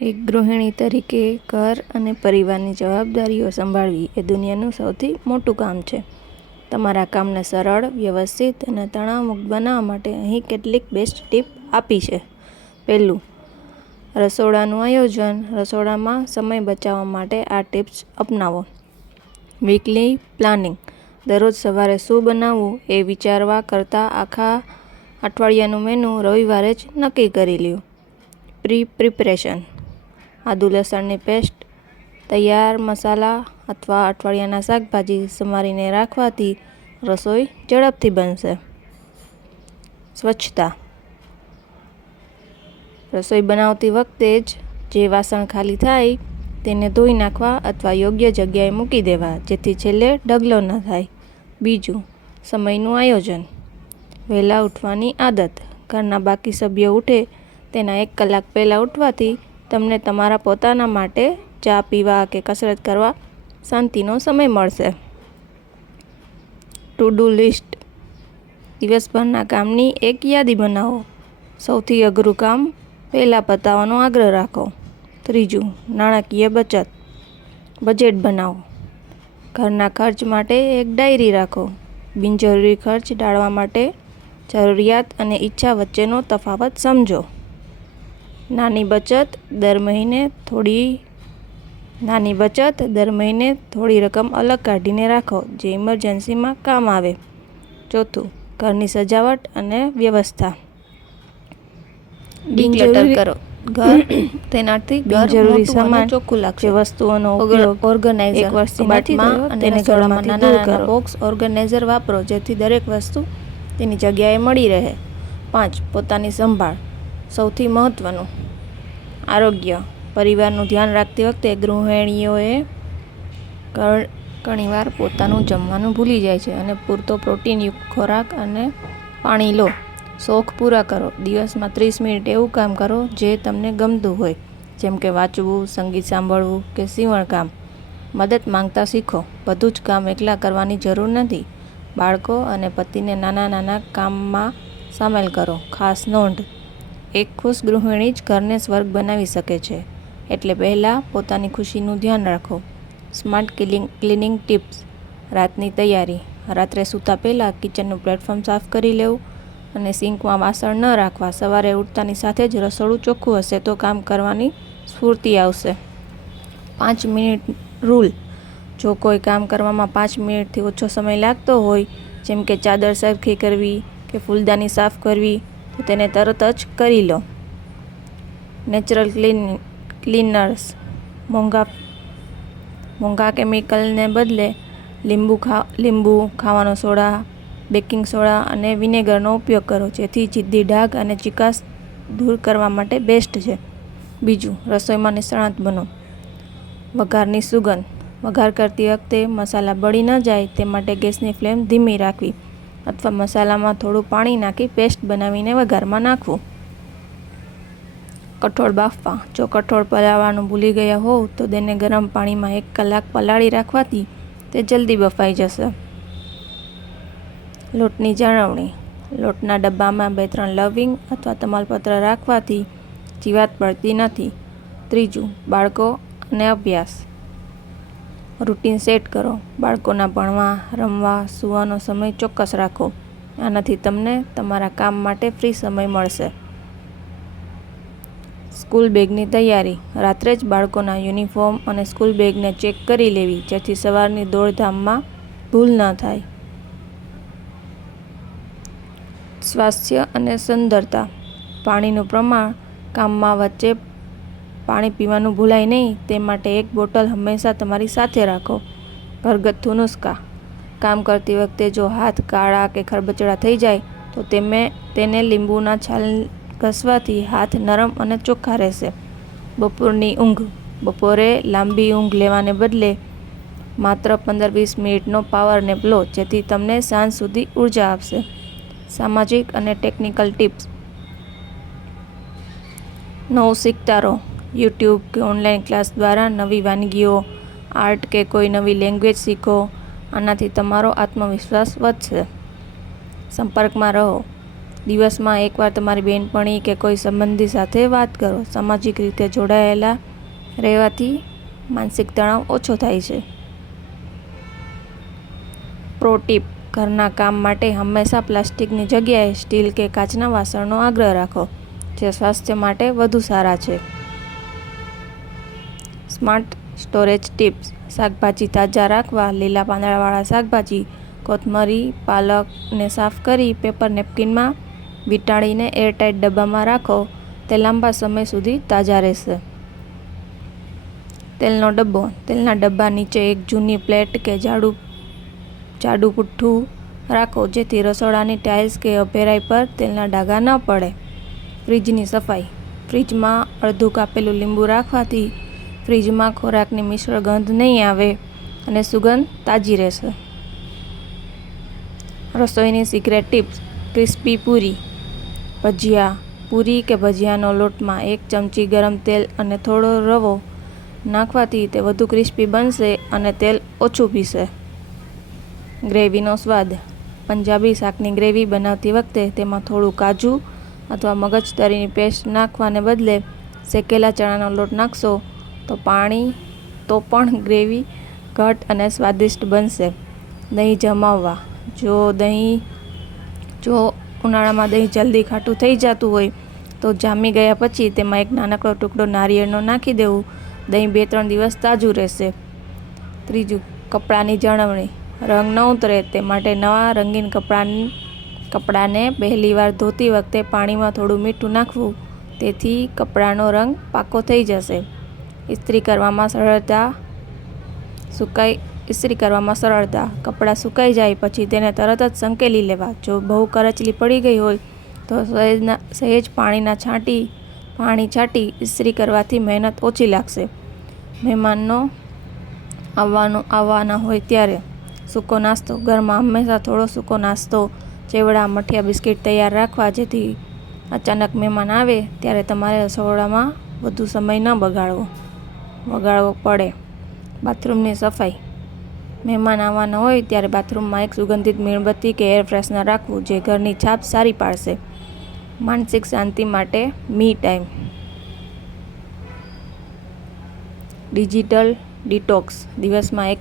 એક ગૃહિણી તરીકે ઘર અને પરિવારની જવાબદારીઓ સંભાળવી એ દુનિયાનું સૌથી મોટું કામ છે. તમારા કામને સરળ, વ્યવસ્થિત અને તણાવમુક્ત બનાવવા માટે અહીં કેટલીક બેસ્ટ ટીપ આપી છે. પહેલું, રસોડાનું આયોજન. રસોડામાં સમય બચાવવા માટે આ ટિપ્સ અપનાવો. Weekly planning. દરરોજ સવારે શું બનાવવું એ વિચારવા કરતાં આખા અઠવાડિયાનું મેનુ રવિવારે જ નક્કી કરી લ્યો. પ્રિપરેશન. આદુ લસણની પેસ્ટ, તૈયાર મસાલા અથવા અઠવાડિયાના શાકભાજી સમારીને રાખવાથી રસોઈ ઝડપથી બનશે. સ્વચ્છતા. રસોઈ બનાવતી વખતે જ જે વાસણ ખાલી થાય તેને ધોઈ નાખવા અથવા યોગ્ય જગ્યાએ મૂકી દેવા, જેથી છેલ્લે ઢગલો ન થાય. બીજું, સમયનું આયોજન. વહેલા ઉઠવાની આદત. ઘરના બાકી સભ્યો ઉઠે તેના 1 કલાક પહેલાં ઉઠવાથી તમને તમારા પોતાના માટે ચા પીવા કે કસરત કરવા શાંતિનો સમય મળશે. To do list. દિવસભરના કામની એક યાદી બનાવો. સૌથી અઘરું કામ પહેલાં પતાવવાનો આગ્રહ રાખો. ત્રીજું, નાણાકીય બચત. બજેટ બનાવો. ઘરના ખર્ચ માટે એક ડાયરી રાખો. બિનજરૂરી ખર્ચ ટાળવા માટે જરૂરિયાત અને ઈચ્છા વચ્ચેનો તફાવત સમજો. નાની બચત. દર મહિને થોડી રકમ અલગ કાઢીને રાખો જે ઇમરજન્સીમાં કામ આવે. ચોથું, ઘરની સજાવટ અને વ્યવસ્થા. ડિક્લટર કરો ઘર. તેનાથી બિનજરૂરી સામાન, ચોખ્ખું લાગશે. વસ્તુઓનો ઉપયોગ ઓર્ગેનાઇઝર એક વર્ષથી નથી થયો તેને ઘરમાં નાના બોક્સ ઓર્ગેનાઇઝર વાપરો જેથી દરેક વસ્તુ તેની જગ્યાએ મળી રહે. 5. પોતાની સંભાળ. સૌથી મહત્વનું, આરોગ્ય. પરિવારનું ધ્યાન રાખતી વખતે ગૃહિણીઓએ ઘણીવાર પોતાનું જમવાનું ભૂલી જાય છે અને પૂરતો પ્રોટીનયુક્ત ખોરાક અને પાણી લો. શોખ પૂરા કરો. દિવસમાં 30 મિનિટ એવું કામ કરો જે તમને ગમતું હોય, જેમ કે વાંચવું, સંગીત સાંભળવું કે સીવણકામ. મદદ માંગતા શીખો. બધું જ કામ એકલા કરવાની જરૂર નથી. બાળકો અને પતિને નાના કામમાં સામેલ કરો. ખાસ નોંધ, એક ખુશ ગૃહિણી જ ઘરને સ્વર્ગ બનાવી શકે છે, એટલે પહેલાં પોતાની ખુશીનું ધ્યાન રાખો. Smart cleaning tips. રાતની તૈયારી. રાત્રે સૂતા પહેલાં કિચનનું પ્લેટફોર્મ સાફ કરી લેવું અને સિંકમાં વાસણ ન રાખવા. સવારે ઉઠતાની સાથે જ રસોડું ચોખ્ખું હશે તો કામ કરવાની સ્ફૂર્તિ આવશે. 5 મિનિટ રૂલ. જો કોઈ કામ કરવામાં 5 મિનિટથી ઓછો સમય લાગતો હોય, જેમ કે ચાદર સરખી કરવી કે ફૂલદાની સાફ કરવી, તો તેને તરત જ કરી લો. Natural cleaners. મોંઘા કેમિકલને બદલે લીંબુ, ખાવાનો સોડા, બેકિંગ સોડા અને વિનેગરનો ઉપયોગ કરો, જેથી જિદ્દી ડાઘ અને ચીકાશ દૂર કરવા માટે બેસ્ટ છે. બીજું, રસોઈમાં નિષ્ણાત બનો. વઘારની સુગંધ. વઘાર કરતી વખતે મસાલા બળી ન જાય તે માટે ગેસની ફ્લેમ ધીમી રાખવી અથવા મસાલામાં થોડું પાણી નાખી પેસ્ટ બનાવીને વઘારમાં નાખવું. કઠોળ બાફવા. જો કઠોળ પલાળવાનું ભૂલી ગયા હોવ તો તેને ગરમ પાણીમાં 1 કલાક પલાળી રાખવાથી તે જલ્દી બફાઈ જશે. લોટની જાળવણી. લોટના ડબ્બામાં 2-3 લવિંગ અથવા તમાલપત્ર રાખવાથી જીવાત પડતી નથી. ત્રીજું, બાળકો અને અભ્યાસ. રૂટીન સેટ કરો. બાળકોના ભણવા, રમવા, સૂવાનો સમય ચોક્કસ રાખો. આનાથી તમને તમારા કામ માટે ફ્રી સમય મળશે. સ્કૂલ બેગની તૈયારી. રાત્રે જ બાળકોના યુનિફોર્મ અને સ્કૂલ બેગને ચેક કરી લેવી જેથી સવારની દોડધામમાં ભૂલ ન થાય. સ્વાસ્થ્ય અને સુંદરતા. પાણીનું પ્રમાણ. કામમાં વચ્ચે પાણી પીવાનું ભૂલાય નહીં તે માટે 1 બોટલ હંમેશા તમારી સાથે રાખો. ઘરગથ્થુ નુસ્ખા. કામ કરતી વખતે જો હાથ કાળા કે ખરબચડા થઈ જાય તો તેને લીંબુના છાલ ઘસવાથી હાથ નરમ અને ચોખ્ખા રહેશે. બપોરની ઊંઘ. બપોરે લાંબી ઊંઘ લેવાને બદલે માત્ર 15-20 મિનિટનો પાવર નેપ લો, જેથી તમને સાંજ સુધી ઉર્જા આપશે. સામાજિક અને ટેકનિકલ ટિપ્સ. નવું શીખતા રહો. યુટ્યુબ કે ઓનલાઈન ક્લાસ દ્વારા નવી વાનગીઓ, આર્ટ કે કોઈ નવી લેંગ્વેજ શીખો. આનાથી તમારો આત્મવિશ્વાસ વધશે. સંપર્કમાં રહો. દિવસમાં એકવાર તમારી બહેનપણી કે કોઈ સંબંધી સાથે વાત કરો. સામાજિક રીતે જોડાયેલા રહેવાથી માનસિક તણાવ ઓછો થાય છે. પ્રો ટીપ: ઘરના કામ માટે હંમેશા પ્લાસ્ટિકની જગ્યાએ સ્ટીલ કે કાચના વાસણનો આગ્રહ રાખો, જે સ્વાસ્થ્ય માટે વધુ સારા છે. સ્માર્ટ સ્ટોરેજ ટિપ્સ: શાકભાજી તાજા રાખવા. લીલા પાંદડાવાળા શાકભાજી, કોથમરી, પાલકને સાફ કરી પેપર નેપકિનમાં વીંટાળીને એરટાઇટ ડબ્બામાં રાખો. તે લાંબા સમય સુધી તાજા રહેશે. તેલનો ડબ્બો: તેલના ડબ્બા નીચે એક જૂની પ્લેટ કે જાડું પુઠ્ઠું રાખો, જેથી રસોડાની ટાઇલ્સ કે અભેરાઈ પર તેલના ડાઘા ન પડે. ફ્રીજની સફાઈ: ફ્રીજમાં અડધું કાપેલું લીંબુ રાખવાથી ફ્રીજમાં ખોરાકની મિશ્ર ગંધ નહીં આવે અને સુગંધ તાજી રહેશે. રસોઈની સિક્રેટ ટિપ્સ: ક્રિસ્પી પૂરી. ભજીયા: પૂરી કે ભજીયાનો લોટમાં 1 ચમચી ગરમ તેલ અને થોડો રવો નાખવાથી તે વધુ ક્રિસ્પી બનશે અને તેલ ઓછું પીશે. ગ્રેવીનો સ્વાદ: પંજાબી શાકની ગ્રેવી બનાવતી વખતે તેમાં થોડું કાજુ અથવા મગજતરીની પેસ્ટ નાખવાને બદલે શેકેલા ચણાનો લોટ નાખશો તો પણ ગ્રેવી ઘટ્ટ અને સ્વાદિષ્ટ બનશે. દહીં જમાવવા: જો ઉનાળામાં દહીં જલ્દી ખાટું થઈ જતું હોય તો જામી ગયા પછી તેમાં એક નાનકડો ટુકડો નારિયેળનો નાખી દેવું. દહીં 2-3 દિવસ તાજું રહેશે. ત્રીજું, કપડાંની જાળવણી. રંગ ન ઉતરે તે માટે નવા રંગીન કપડાને પહેલીવાર ધોતી વખતે પાણીમાં થોડું મીઠું નાખવું, તેથી કપડાનો રંગ પાકો થઈ જશે. ઇસ્ત્રી કરવામાં સરળતા: કપડાં સુકાઈ જાય પછી તેને તરત જ સંકેલી લેવા. જો બહુ કરચલી પડી ગઈ હોય તો સહેજ પાણી છાંટી ઇસ્ત્રી કરવાથી મહેનત ઓછી લાગશે. મહેમાનો આવવાના હોય ત્યારે સૂકો નાસ્તો: ઘરમાં હંમેશા થોડો સૂકો નાસ્તો, ચેવડા, મઠિયા, બિસ્કિટ તૈયાર રાખવા, જેથી અચાનક મહેમાન આવે ત્યારે તમારે રસોડામાં વધુ સમય ન બગાડવો પડે. બાથરૂમની સફાઈ: મહેમાન આવવાના હોય ત્યારે બાથરૂમમાં એક સુગંધિત મીણબત્તી કે એર ફ્રેશનર રાખવું, જે ઘરની છાપ સારી પાડશે. માનસિક શાંતિ માટે મી ટાઈમ. ડિજિટલ ડિટોક્સ: દિવસમાં એક